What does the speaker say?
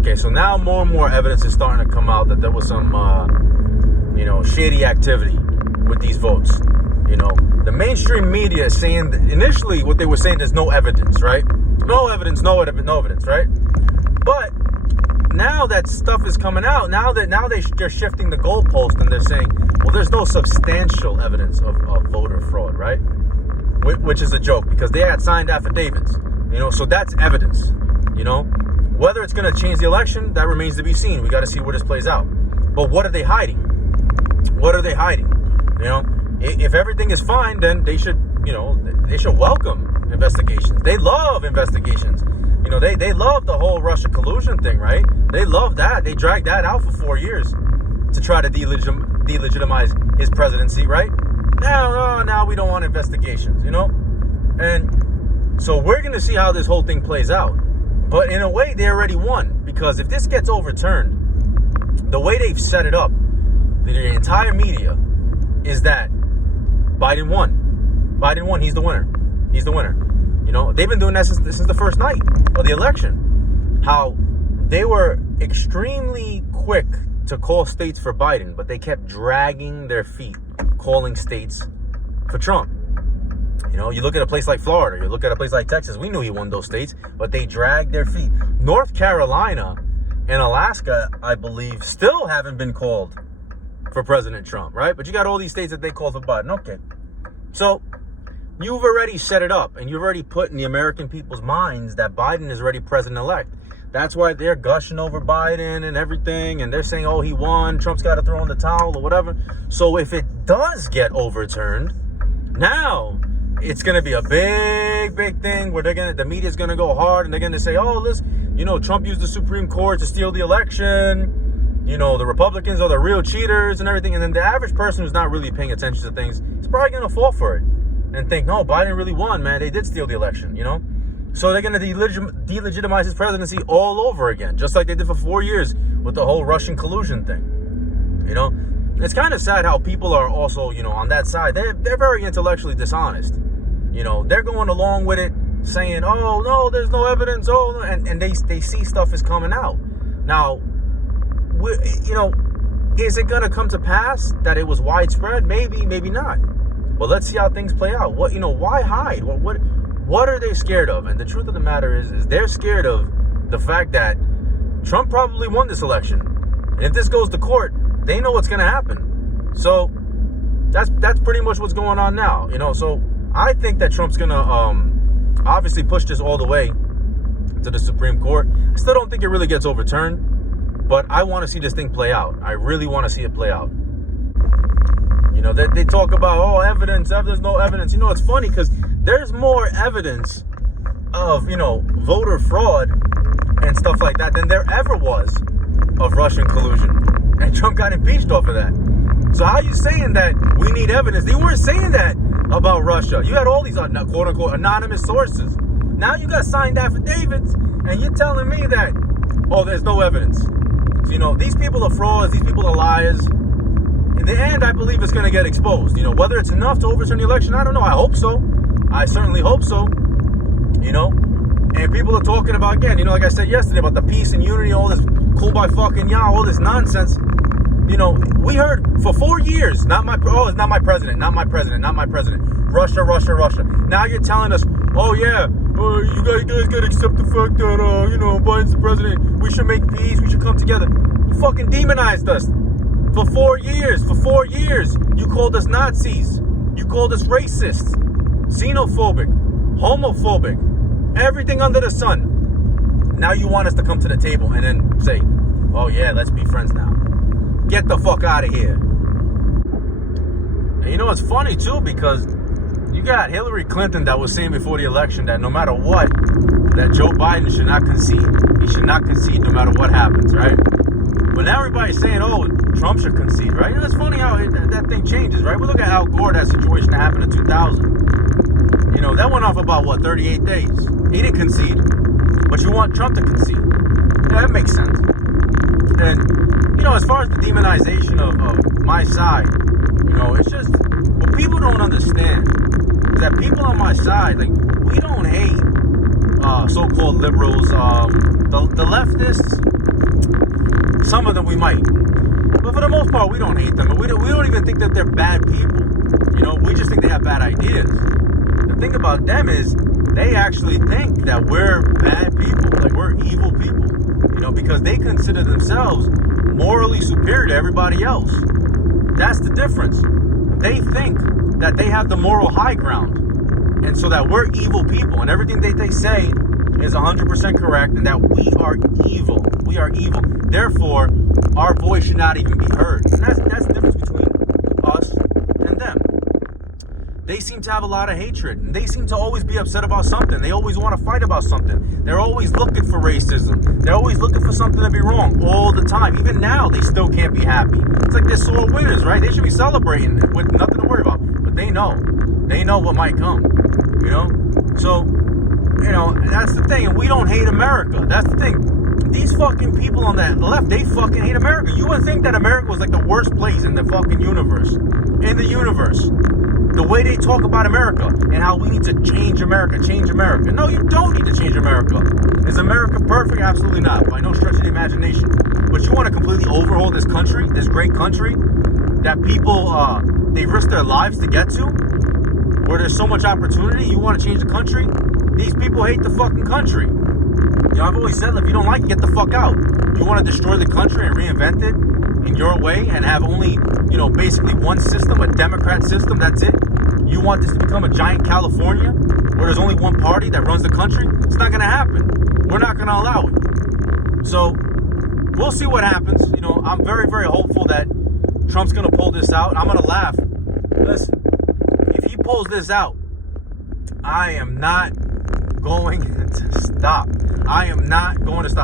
Okay, so now more and more evidence is starting to come out that there was some, shady activity with these votes. The mainstream media is saying, initially what they were saying, there's no evidence, right? No evidence, right? But now that stuff is coming out, now they're shifting the goalpost and they're saying, well, there's no substantial evidence of voter fraud, right? Which is a joke because they had signed affidavits, so that's evidence, Whether it's going to change the election, that remains to be seen. We got to see where this plays out. But what are they hiding? If everything is fine, then they should welcome investigations. They love investigations. They love the whole Russia collusion thing, right? They love that. They dragged that out for 4 years to try to delegitimize his presidency, right? Now we don't want investigations, And so we're going to see how this whole thing plays out. But in a way, they already won. Because if this gets overturned, the way they've set it up, the entire media, is that Biden won. He's the winner. They've been doing that since the first night of the election. How they were extremely quick to call states for Biden, but they kept dragging their feet, calling states for Trump. You look at a place like Florida, you look at a place like Texas, we knew he won those states, but they dragged their feet. North Carolina and Alaska, I believe, still haven't been called for President Trump, right? But you got all these states that they call for Biden. Okay. So you've already set it up and you've already put in the American people's minds that Biden is already president-elect. That's why they're gushing over Biden and everything. And they're saying, oh, he won. Trump's got to throw in the towel or whatever. So if it does get overturned, now it's going to be a big thing where the media's going to go hard and they're going to say, oh, Trump used the Supreme Court to steal the election. The Republicans are the real cheaters and everything. And then the average person who's not really paying attention to things is probably going to fall for it and think, no, Biden really won, man. They did steal the election, So they're going to delegitimize his presidency all over again, just like they did for 4 years with the whole Russian collusion thing. It's kind of sad how people are also, on that side, they're very intellectually dishonest. They're going along with it, saying, oh, no, there's no evidence. Oh, no. And they see stuff is coming out. Now, is it going to come to pass that it was widespread? Maybe, maybe not. But let's see how things play out. Why hide? What are they scared of? And the truth of the matter is they're scared of the fact that Trump probably won this election. And if this goes to court, they know what's going to happen. So that's pretty much what's going on now. So I think that Trump's going to obviously push this all the way to the Supreme Court. I still don't think it really gets overturned, but I want to see this thing play out. I really want to see it play out. They talk about, evidence, there's no evidence. It's funny because there's more evidence of, voter fraud and stuff like that than there ever was of Russian collusion. And Trump got impeached off of that. So how are you saying that we need evidence? They weren't saying that about Russia. You had all these quote-unquote anonymous sources. Now you got signed affidavits and you're telling me that, there's no evidence. So, these people are frauds. These people are liars. In the end, I believe it's going to get exposed. Whether it's enough to overturn the election, I don't know. I hope so. I certainly hope so. And people are talking about, again, like I said yesterday, about the peace and unity, all this cool by fucking y'all, all this nonsense. We heard for 4 years, it's not my president. Russia. Now you're telling us, you guys gotta accept the fact that, Biden's the president. We should make peace. We should come together. You fucking demonized us. For 4 years, you called us Nazis. You called us racist, xenophobic, homophobic, everything under the sun. Now you want us to come to the table and then say, let's be friends now. Get the fuck out of here. And it's funny too, because you got Hillary Clinton that was saying before the election that no matter what, that Joe Biden should not concede. He should not concede no matter what happens, right? But now everybody's saying, Trump should concede, right? It's funny how that thing changes, right? We look at Al Gore, that situation that happened in 2000. That went off about, 38 days. He didn't concede. But you want Trump to concede. Yeah, that makes sense. And, as far as the demonization of my side, it's just, what people don't understand is that people on my side, we don't hate so-called liberals. The leftists, Some of them we might. But for the most part, we don't hate them. We don't even think that they're bad people. You know, we just think they have bad ideas. The thing about them is they actually think that we're bad people, like we're evil people. You know, because they consider themselves morally superior to everybody else. That's the difference. They think that they have the moral high ground. And so that we're evil people. And everything they say is 100% correct. And that we are evil. We are evil. Therefore, our voice should not even be heard. And that's the difference between us and them. They seem to have a lot of hatred. And they seem to always be upset about something. They always want to fight about something. They're always looking for racism. They're always looking for something to be wrong all the time. Even now, they still can't be happy. It's like they're sore winners, right? They should be celebrating with nothing to worry about. But they know. They know what might come. You know? So, you know, that's the thing. And we don't hate America. That's the thing. These fucking people on the left, they fucking hate America. You would think that America was like the worst place in the fucking universe. In the universe. The way they talk about America and how we need to change America. No, you don't need to change America. Is America perfect? Absolutely not. By no stretch of the imagination. But you want to completely overhaul this country, this great country, that people, they risk their lives to get to, where there's so much opportunity. You want to change the country? These people hate the fucking country. You know, I've always said, if you don't like it, get the fuck out. You want to destroy the country and reinvent it in your way and have only, you know, basically one system, a Democrat system, that's it. You want this to become a giant California where there's only one party that runs the country? It's not going to happen. We're not going to allow it. So we'll see what happens. You know, I'm very, very hopeful that Trump's going to pull this out. I'm going to laugh. Listen, if he pulls this out, I am not going to stop. I am not going to stop.